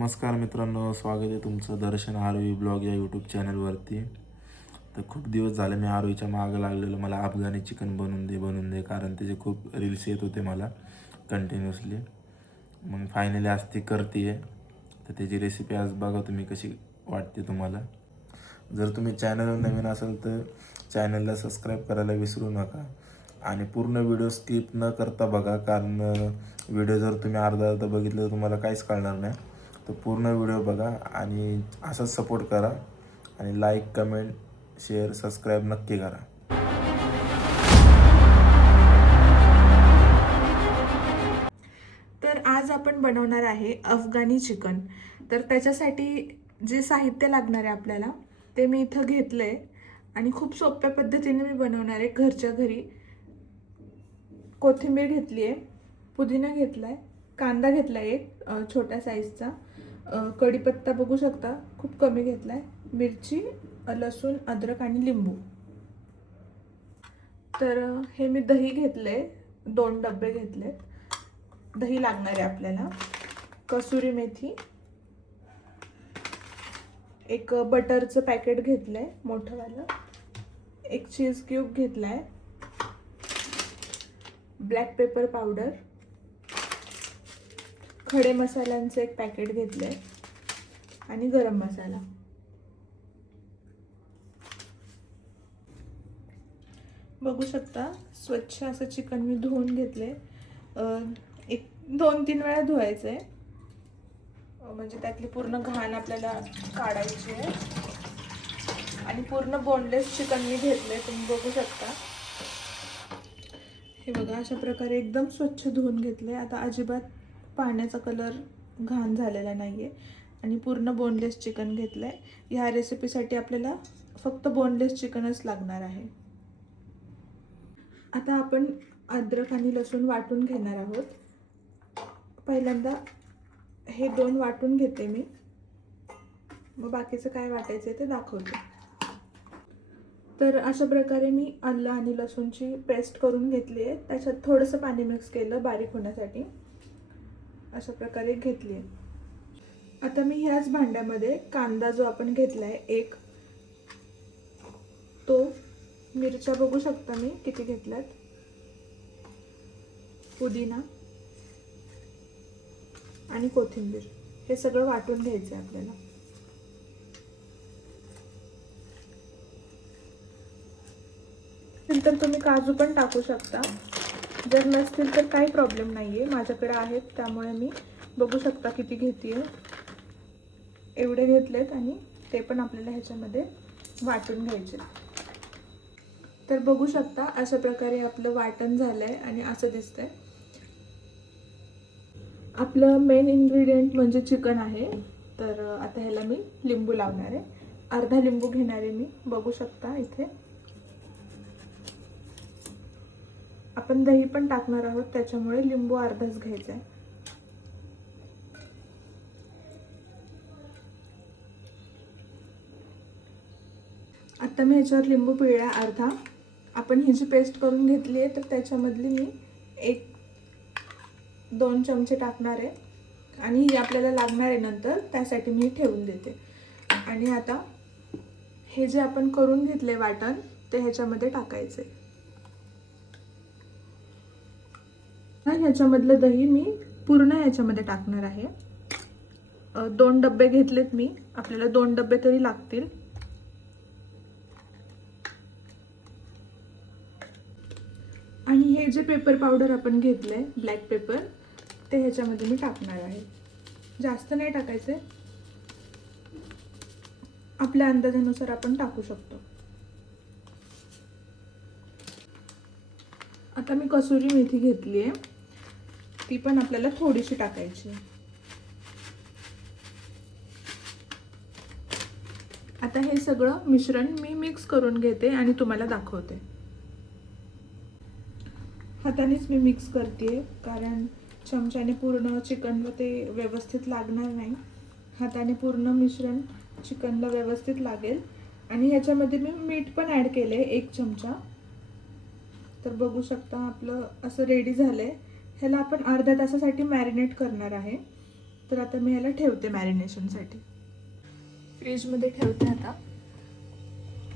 नमस्कार मित्रांनो, स्वागत आहे तुमचं दर्शन आरोही ब्लॉग या यूट्यूब चॅनलवरती. तर खूप दिवस झाले मी आरोहीच्या मागं लागलेलो, मला अफगाणी चिकन बनवून दे कारण त्याचे खूप रील्स येत होते मला कंटिन्युअसली. मग फायनली आज ती करते आहे. तर त्याची रेसिपी आज बघा तुम्ही कशी वाटते तुम्हाला. जर तुम्ही चॅनलवर नवीन असाल तर चॅनलला सबस्क्राईब करायला विसरू नका आणि पूर्ण व्हिडिओ स्किप न करता बघा, कारण व्हिडिओ जर तुम्ही अर्धा बघितलं तर तुम्हाला काहीच कळणार नाही. तर पूर्ण व्हिडिओ बघा आणि असाच सपोर्ट करा आणि लाईक, कमेंट, शेअर, सबस्क्राईब नक्की करा. तर आज आपण बनवणार आहे अफगाणी चिकन. तर त्याच्यासाठी जे साहित्य लागणार आहे आपल्याला ते मी इथं घेतलं आहे आणि खूप सोप्या पद्धतीने मी बनवणार आहे घरच्या घरी. कोथिंबीर घेतली आहे, पुदिना घेतला आहे, कांदा घेतला आहे एक छोट्या साईजचा, कढीपत्ता बघू शकता खूप कमी घेतला आहे, मिरची, लसूण, अद्रक आणि लिंबू. तर हे मी दही घेतले, 2 डबे घेतलेत. दही लागणार आहे आपल्याला, कसुरी मेथी, एक बटरचं पॅकेट घेतलंय मोठंवालं, एक चीज क्यूब घेतलाय, ब्लॅक पेपर पावडर, खडे मसाल्यांचं एक पॅकेट घेतलंय आणि गरम मसाला. बघू शकता स्वच्छ असं चिकन मी धुवून घेतले. एक 2-3 वेळा धुवायचं आहे, म्हणजे त्यातली पूर्ण घाण आपल्याला काढायची आहे. आणि पूर्ण बोनलेस चिकन मी घेतले, तुम्ही बघू शकता. हे बघा अशा प्रकारे एकदम स्वच्छ धुवून घेतले. आता अजिबात पाण्याचा कलर घाण झालेला नाहीये आणि पूर्ण बोनलेस चिकन घेतलंय. ह्या रेसिपीसाठी आपल्याला फक्त बोनलेस चिकनच लागणार आहे. आता आपण अद्रक आणि लसूण वाटून घेणार आहोत. पहिल्यांदा हे 2 वाटून घेते मी, मग बाकीचं काय वाटायचं ते दाखवते. तर अशा प्रकारे मी आलं आणि लसूणची पेस्ट करून घेतली आहे. त्याच्यात थोडंसं पाणी मिक्स केलं बारीक होण्यासाठी. अशा प्रकारे घेतली आहे. आता मी ह्याच भांड्यामध्ये कांदा जो आपण घेतलाय एक, तो, मिरच्या बघू शकता मी किती घेतल्यात, पुदिना आणि कोथिंबीर, हे सगळं वाटून घ्यायचं आहे आपल्याला. तर तुम्ही काजू पण टाकू शकता, जर नसतील तर काही प्रॉब्लेम नाहीये, माझ्याकडे आहेत त्यामुळे मी बघू शकता किती घेतेय, एवढे घेतलेत आणि ते पण आपल्याला ह्याच्यामध्ये वाटून घ्यायचे. तर बघू शकता अशा प्रकारे आपलं वाटण झालंय आणि असं दिसतंय. आपलं मेन इन्ग्रेडियंट म्हणजे चिकन आहे. तर आता ह्याला मी लिंबू लावणार आहे, अर्धा लिंबू घेणार आहे मी, बघू शकता इथे. आपण दही पण टाकणार आहोत त्याच्यामुळे लिंबू अर्धाच घ्यायचा आहे. आता मी ह्याच्यावर लिंबू पिळला अर्धा. आपण ही जी पेस्ट करून घेतली आहे तर त्याच्यामधली मी 1-2 चमचे टाकणार आहे आणि ही आपल्याला लागणार आहे नंतर, त्यासाठी मी ठेवून देते. आणि आता हे जे आपण करून घेतले वाटण ते ह्याच्यामध्ये टाकायचे. ह्याच्यामधलं दही मी पूर्ण ह्याच्यामध्ये टाकणार आहे. 2 डबे घेतलेत मी, आपल्याला 2 डबे तरी लागतील. आणि हे जे पेपर पावडर आपण घेतलंय ब्लॅक पेपर, ते ह्याच्यामध्ये मी टाकणार आहे. जास्त नाही टाकायचे, आपल्या अंदाजानुसार आपण टाकू शकतो. आता मी कसुरी मेथी घेतली आहे, ती पण आपल्याला थोडीशी टाकायची. आता हे सगळं मिश्रण मी मिक्स करून घेते आणि तुम्हाला दाखवते. हातानेच मी मिक्स करते कारण चमच्याने पूर्ण चिकनला ते व्यवस्थित लागणार नाही. हाताने पूर्ण मिश्रण चिकनला व्यवस्थित लागेल. आणि ह्याच्यामध्ये मी मीठ पण ॲड केले 1 चमचा. तर बघू शकता आपलं असं रेडी झालंय. ह्याला आपण अर्ध्या तासासाठी मॅरिनेट करणार आहे. तर आता मी याला ठेवते मॅरिनेशनसाठी. फ्रीजमध्ये ठेवते आता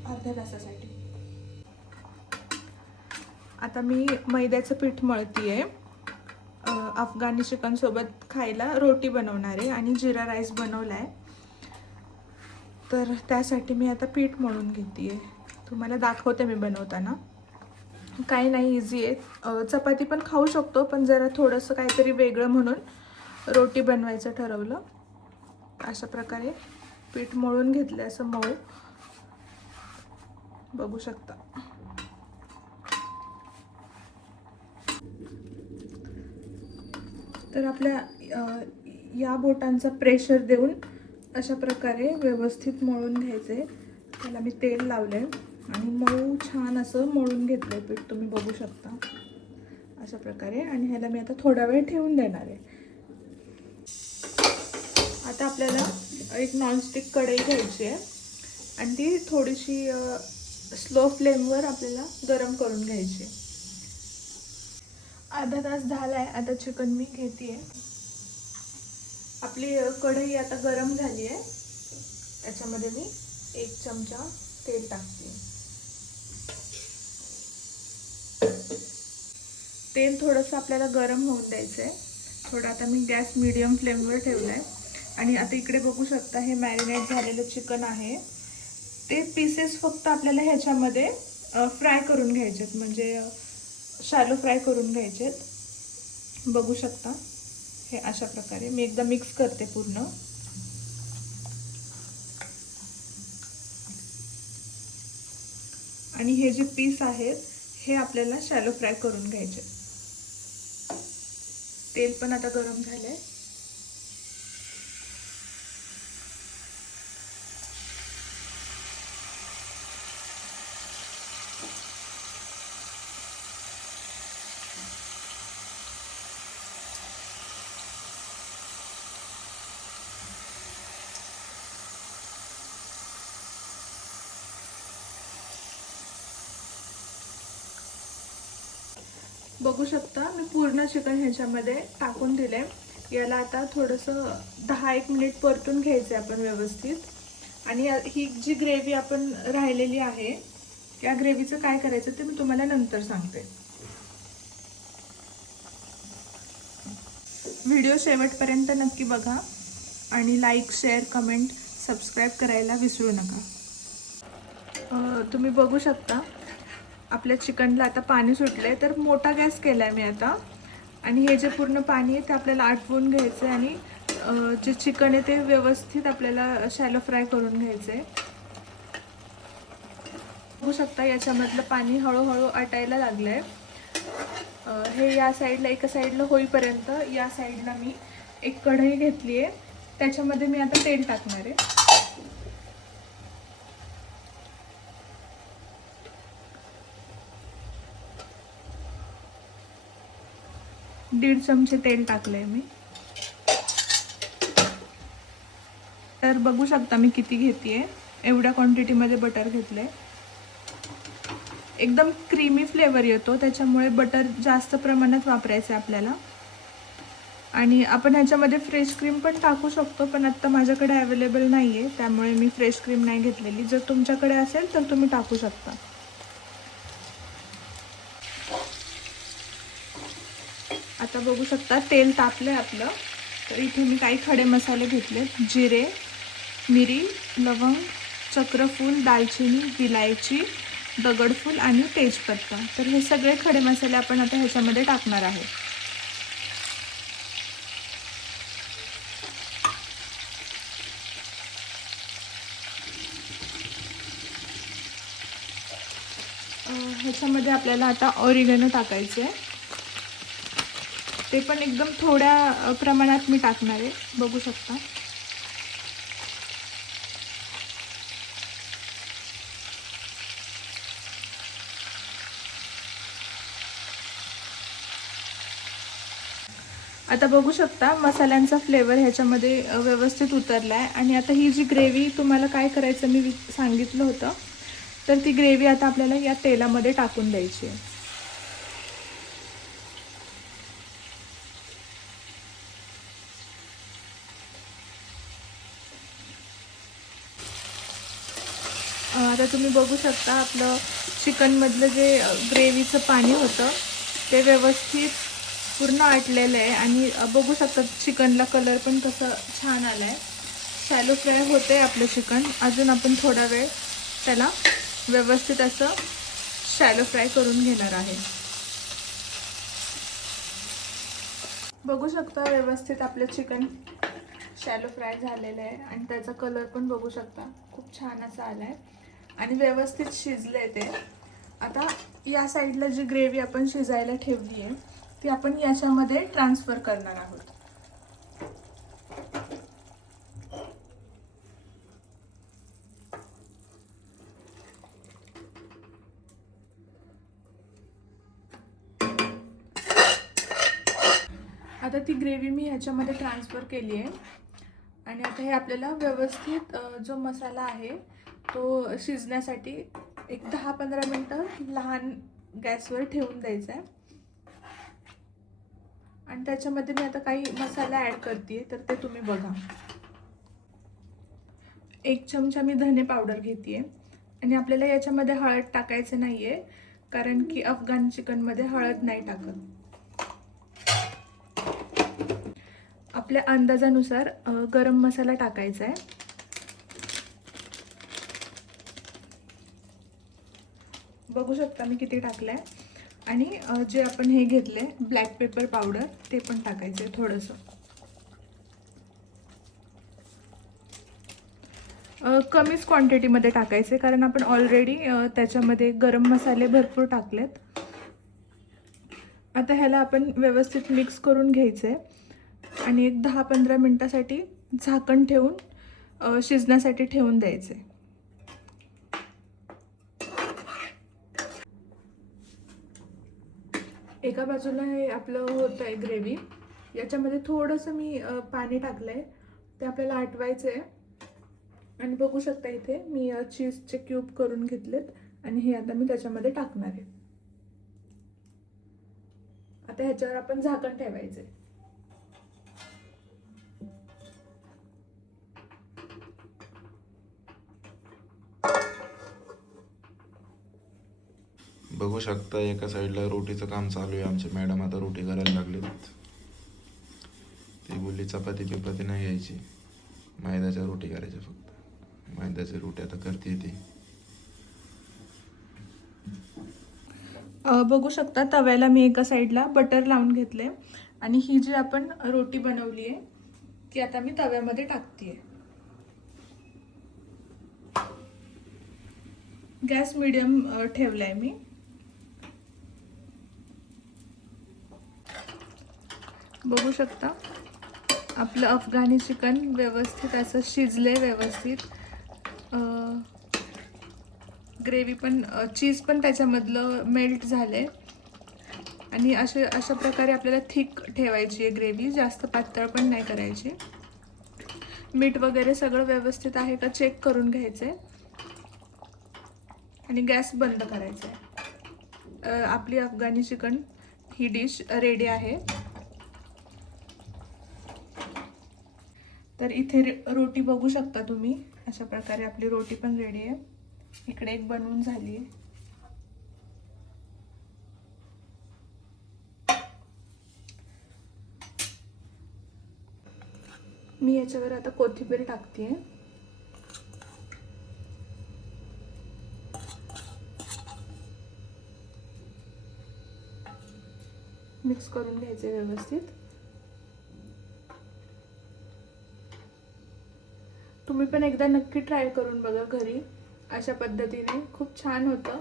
अर्ध्या तासासाठी. आता मी मैद्याचं पीठ मळतीये. अफगाणी चिकन सोबत खायला रोटी बनवणार आहे आणि जिरा राईस बनवला आहे. तर त्यासाठी मी आता पीठ मळून घेते. तुम्हाला दाखवते मी बनवताना. काही नाही, इझी आहे. चपाती पण खाऊ शकतो, पण जरा थोडंसं काहीतरी वेगळं म्हणून रोटी बनवायचं ठरवलं. अशा प्रकारे पीठ मळून घेतलं, असं मऊ बघू शकता. तर आपल्या या बोटांचा प्रेशर देऊन अशा प्रकारे व्यवस्थित मळून घ्यायचे. त्याला मी तेल लावले आणि मऊ छान असं मळून घेतलंय पीठ, तुम्ही बघू शकता अशा प्रकारे. आणि ह्याला मी आता थोडा वेळ ठेवून देणार आहे. आता आपल्याला एक नॉनस्टिक कढई घ्यायची आहे आणि ती थोडीशी स्लो फ्लेमवर आपल्याला गरम करून घ्यायची. अर्धा तास झालाय. आता चिकन मी घेते. आपली कढई आता गरम झाली आहे. त्याच्यामध्ये मी 1 चमचा तेल टाकते. तेल थोडंसं आपल्याला गरम होऊन द्यायचं आहे. थोडं आता मी गॅस मीडियम फ्लेमवर ठेवला आहे. आणि आता इकडे बघू शकता हे मॅरिनेट झालेलं चिकन आहे. ते पीसेस फक्त आपल्याला ह्याच्यामध्ये फ्राय करून घ्यायचेत, म्हणजे शॅलो फ्राय करून घ्यायचेत. बघू शकता हे अशा प्रकारे. मी एकदा मिक्स करते पूर्ण. आणि हे जे पीस आहेत हे आपल्याला शॅलो फ्राय करून घ्यायचे. तेल पण आता गरम झालंय. बघू शकता मी पूर्ण चिकन ह्याच्यामध्ये टाकून दिले. याला आता थोडंसं 10-1 मिनिट परतून घ्यायचं आपण व्यवस्थित. आणि ही जी ग्रेव्ही आपण राहिलेली आहे त्या ग्रेव्हीचं काय करायचं ते मी तुम्हाला नंतर सांगते. व्हिडिओ शेवटपर्यंत नक्की बघा आणि लाईक, शेअर, कमेंट, सबस्क्राईब करायला विसरू नका. तुम्ही बघू शकता आपल्या चिकनला आता पाणी सुटलंय. तर मोठा गॅस केलाय मी आता. आणि हे जे पूर्ण पाणी आहे ते आपल्याला आटवून घ्यायचं आहे. आणि जे चिकन आहे ते व्यवस्थित आपल्याला शॅलो फ्राय करून घ्यायचं आहे. बघू शकता याच्यामधलं पाणी हळूहळू आटायला लागलंय. हे या साईडला एका साईडला होईपर्यंत या साईडला मी एक कढई घेतली आहे. त्याच्यामध्ये मी आता तेल टाकणार आहे. दीड चमचे तेल टाकलंय मी. तर बघू शकता मी किती घेतेय. एवढ्या क्वांटिटीमध्ये बटर घेतलंय. एकदम क्रीमी फ्लेवर येतो, त्याच्यामुळे बटर जास्त प्रमाणात वापरायचं आहे आपल्याला. आणि आपण ह्याच्यामध्ये फ्रेश क्रीम पण टाकू शकतो, पण आत्ता माझ्याकडे अवेलेबल नाही आहे, त्यामुळे मी फ्रेश क्रीम नाही घेतलेली. जर तुमच्याकडे असेल तर तुम्ही टाकू शकता. आता बघू शकता तेल तापलंय आपलं. तर इथे मी काही खडे मसाले घेतले. जिरे, मिरी, लवंग, चक्रफूल, दालचिनी, विलायची, दगडफूल आणि तेजपत्ता. तर हे सगळे खडे मसाले आपण आता ह्याच्यामध्ये टाकणार आहे. ह्याच्यामध्ये आपल्याला आता ऑरिगॅनो टाकायचं आहे. ते पण एकदम थोड्या प्रमाणात मी टाकणार आहे, बघू शकता. आता बघू शकता मसाल्यांचा फ्लेवर ह्याच्यामध्ये व्यवस्थित उतरला आहे. आणि आता ही जी ग्रेव्ही तुम्हाला काय करायचं मी सांगितलं होतं, तर ती ग्रेव्ही आता आपल्याला या तेलामध्ये टाकून द्यायची आहे. आता तुम्ही बघू शकता आपलं चिकनमधलं जे ग्रेव्हीचं पाणी होतं ते व्यवस्थित पूर्ण आटलेलं आहे आणि बघू शकता चिकनला कलर पण कसं छान आला आहे. शॅलो फ्राय होते आपलं चिकन. अजून आपण थोडा वेळ त्याला व्यवस्थित असं शॅलो फ्राय करून घेणार आहे. बघू शकता व्यवस्थित आपलं चिकन शॅलो फ्राय झालेलं आहे आणि त्याचा कलर पण बघू शकता खूप छान असा आला आहे आणि व्यवस्थित शिजलं आहे ते. आता या साईडला जी ग्रेव्ही आपण शिजायला ठेवली आहे ती आपण याच्यामध्ये ट्रान्सफर करणार आहोत. आता ती ग्रेव्ही मी ह्याच्यामध्ये ट्रान्सफर केली आहे आणि आता हे आपल्याला व्यवस्थित जो मसाला आहे तो शिजण्यासाठी एक 10-15 मिनटं लहान गॅसवर ठेवून द्यायचा आहे. आणि त्याच्यामध्ये मी आता काही मसाला ॲड करते तर ते तुम्ही बघा. 1 चमचा मी धने पावडर घेते आणि आपल्याला याच्यामध्ये हळद टाकायचं नाही आहे कारण की अफगाण चिकनमध्ये हळद नाही टाकत. आपल्या अंदाजानुसार गरम मसाला टाकायचा आहे. बघू शकता मी किती टाकलाय. आणि जे आपण हे घेतले ब्लॅक पेपर पावडर ते पण टाकायचं आहे थोडंसं. कमीच क्वांटिटीमध्ये टाकायचे कारण आपण ऑलरेडी त्याच्यामध्ये गरम मसाले भरपूर टाकलेत. आता ह्याला आपण व्यवस्थित मिक्स करून घ्यायचं आहे आणि एक 10-15 मिनटासाठी झाकण ठेवून शिजण्यासाठी ठेवून द्यायचे. एका बाजूला हे आपलं होतं आहे ग्रेव्ही. याच्यामध्ये थोडंसं मी पाणी टाकलं आहे ते आपल्याला आटवायचं आहे. आणि बघू शकता इथे मी चीजचे क्यूब करून घेतलेत आणि हे आता मी त्याच्यामध्ये टाकणार आहे. आता ह्याच्यावर आपण झाकण ठेवायचं आहे. बघू शकता एका साईडला रोटीचं काम चालू आहे. आमचे मॅडम आता रोटी करायला लागलेत. ती बोलली चपाती बिपाती नाही घ्यायची, मैद्याच्या रोटी करायच्या फक्त. मैद्याच्या रोटी आता करते ती. बघू शकता तव्याला मी एका साईडला बटर लावून घेतले आणि ही जी आपण रोटी बनवली आहे ती आता मी तव्यामध्ये टाकते. गॅस मीडियम ठेवलाय मी. बघू शकता आपलं अफगाणी चिकन व्यवस्थित असं शिजले. व्यवस्थित ग्रेव्ही पण चीज पण त्याच्यामधलं मेल्ट झाले आणि अशा प्रकारे आपल्याला थिक ठेवायची आहे ग्रेव्ही. जास्त पातळ पण नाही करायची. मीठ वगैरे सगळं व्यवस्थित आहे का चेक करून घ्यायचं आहे आणि गॅस बंद करायचा आहे. आपली अफगाणी चिकन ही डिश रेडी आहे. तर इथे रोटी बघू शकता तुम्ही. अशा प्रकारे आपली रोटी पण रेडी आहे. इकडे एक बनवून झाली आहे. मी याच्यावर आता कोथिंबीर टाकते. मिक्स करून घ्यायचे व्यवस्थित. तुम्ही पण एकदा नक्की ट्राय करून बघा घरी. अशा पद्धतीने खूप छान होतं.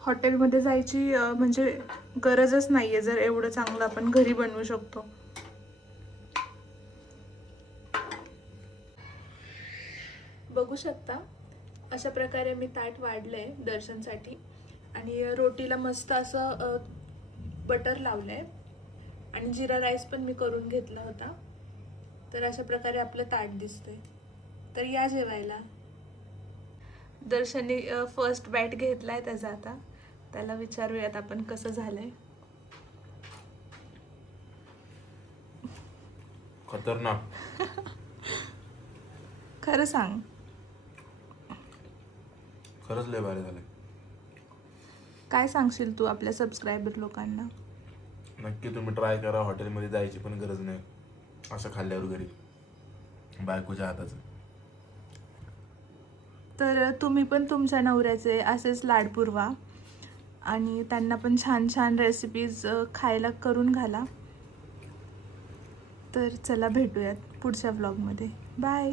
हॉटेलमध्ये जायची म्हणजे गरजच नाहीये जर एवढं चांगलं आपण घरी बनवू शकतो. बघू शकता अशा प्रकारे मी ताट वाढलंय दर्शनसाठी आणि रोटीला मस्त असं बटर लावलंय आणि जिरा राईस पण मी करून घेतला होता. तर अशा प्रकारे आपलं ताट दिसतंय. तर या जेवायला. दर्शनने फर्स्ट बाईट घेतलाय त्याचा. आता त्याला विचारूयात आपण कसं झालंय. खतरनाक. खरं सांग. खरंच लय भारी झालं. काय सांगशील तू आपल्या सबस्क्रायबर लोकांना? नक्की तुम्ही ट्राय करा. हॉटेलमध्ये जायची पण गरज नाही असं खाल्ल्यावर घरी बायकोच्या हाताचं. तर तुम्ही पण तुमच्या नवऱ्याचे असेच लाड पुरवा आणि त्यांना पण छान छान रेसिपीज खायला करून घाला. तर चला भेटूयात पुढच्या व्लॉगमध्ये. बाय.